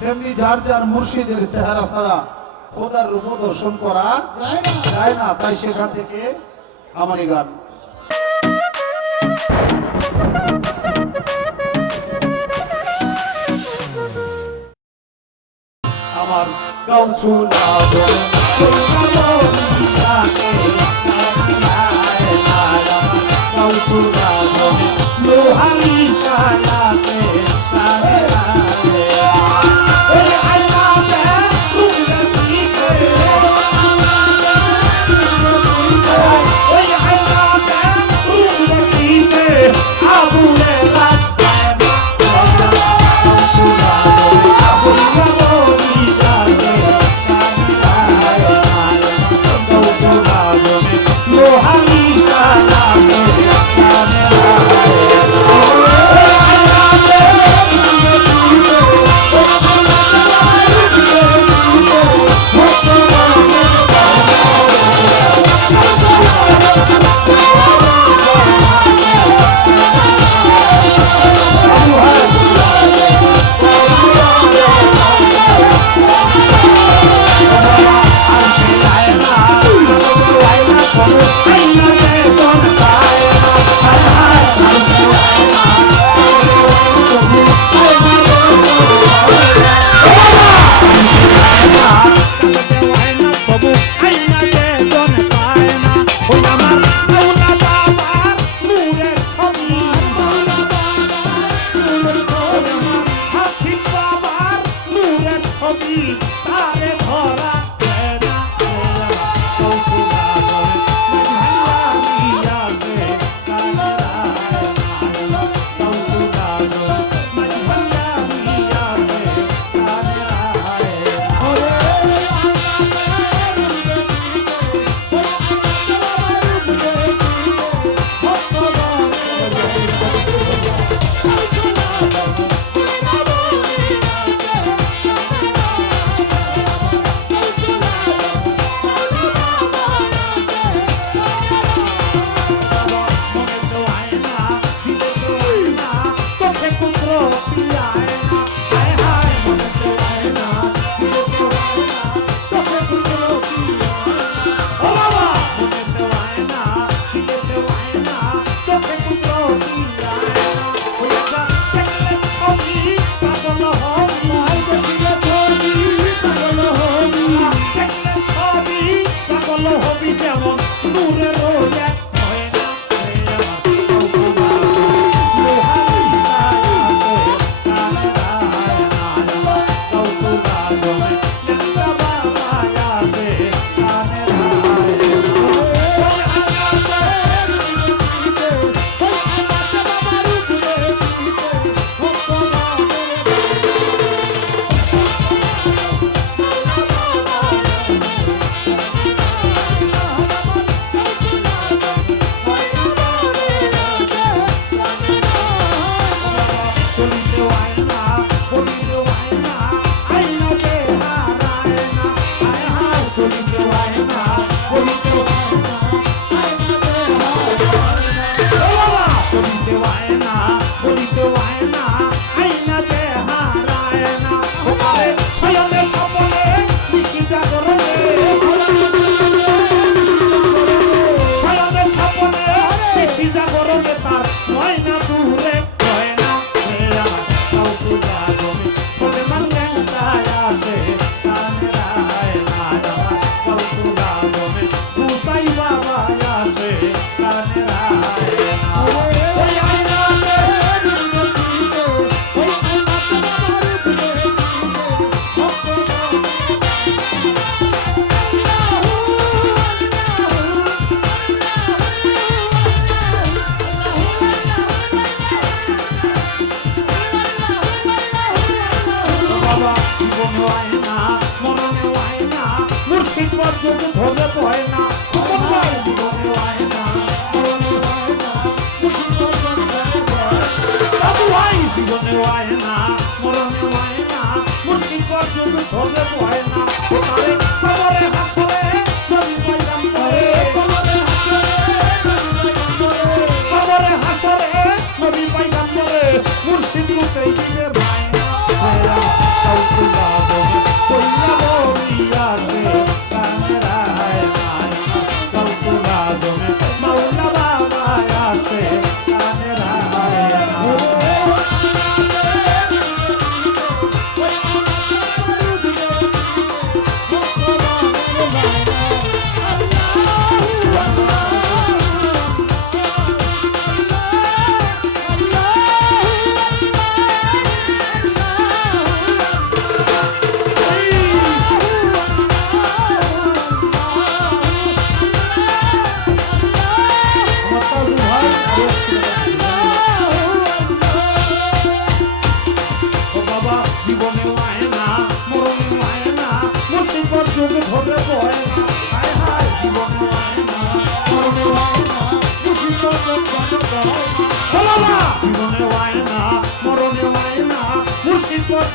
তেমনি যার যার মুর্শিদের চেহারা ছাড়া খোদার রূপ দর্শন করা যায় না তাই সেখান থেকে আমার গান। আমার কাউন্সুল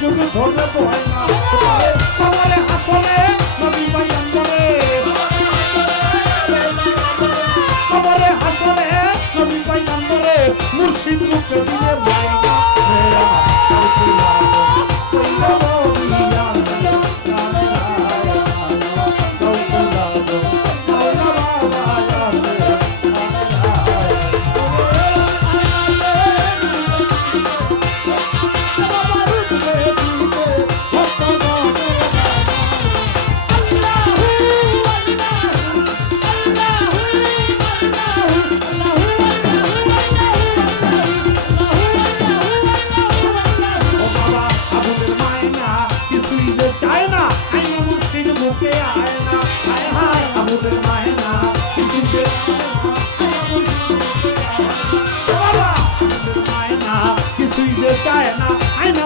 মুসিবত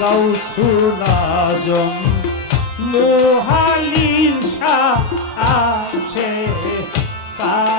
গৌসুল আজম মোহালি শাহ আসে কা